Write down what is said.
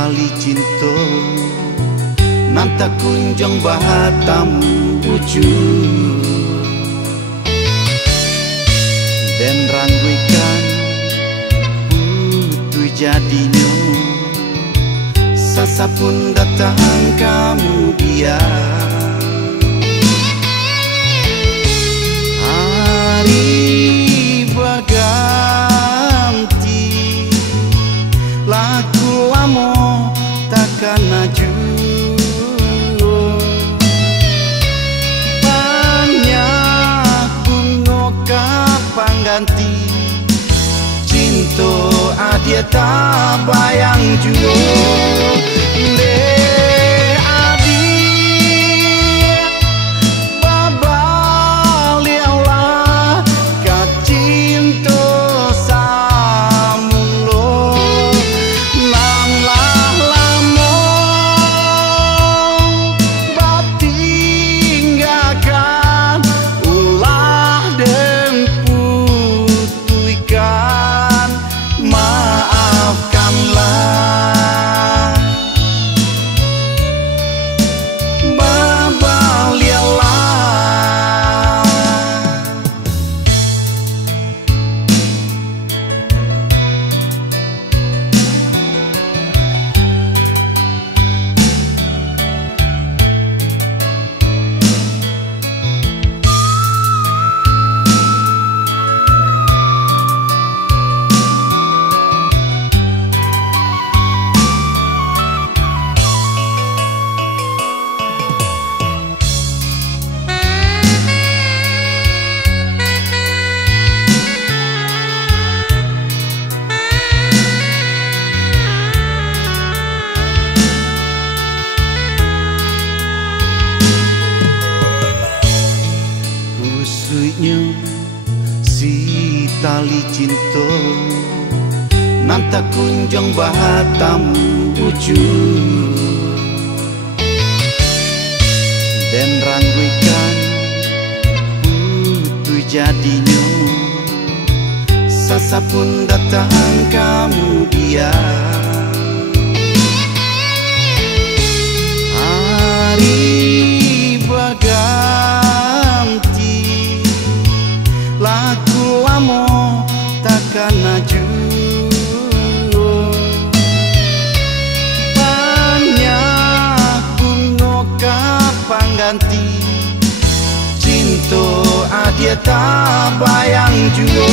tali cinta nanta kunjung bahatam wujud dan rangguikan putu jadinya sasa pun datang kamu dia hari berganti lagu lama takkan maju banyak bunga kapan ganti cinta adia tak bayang juga si tali cinta nanta kunjung bahatam wujud dan rangguikan putu jadinya sasa pun datang kamu dia hari berganti lagu lama takkan maju banyak bunga kapan ganti cinta adia tak bayang juga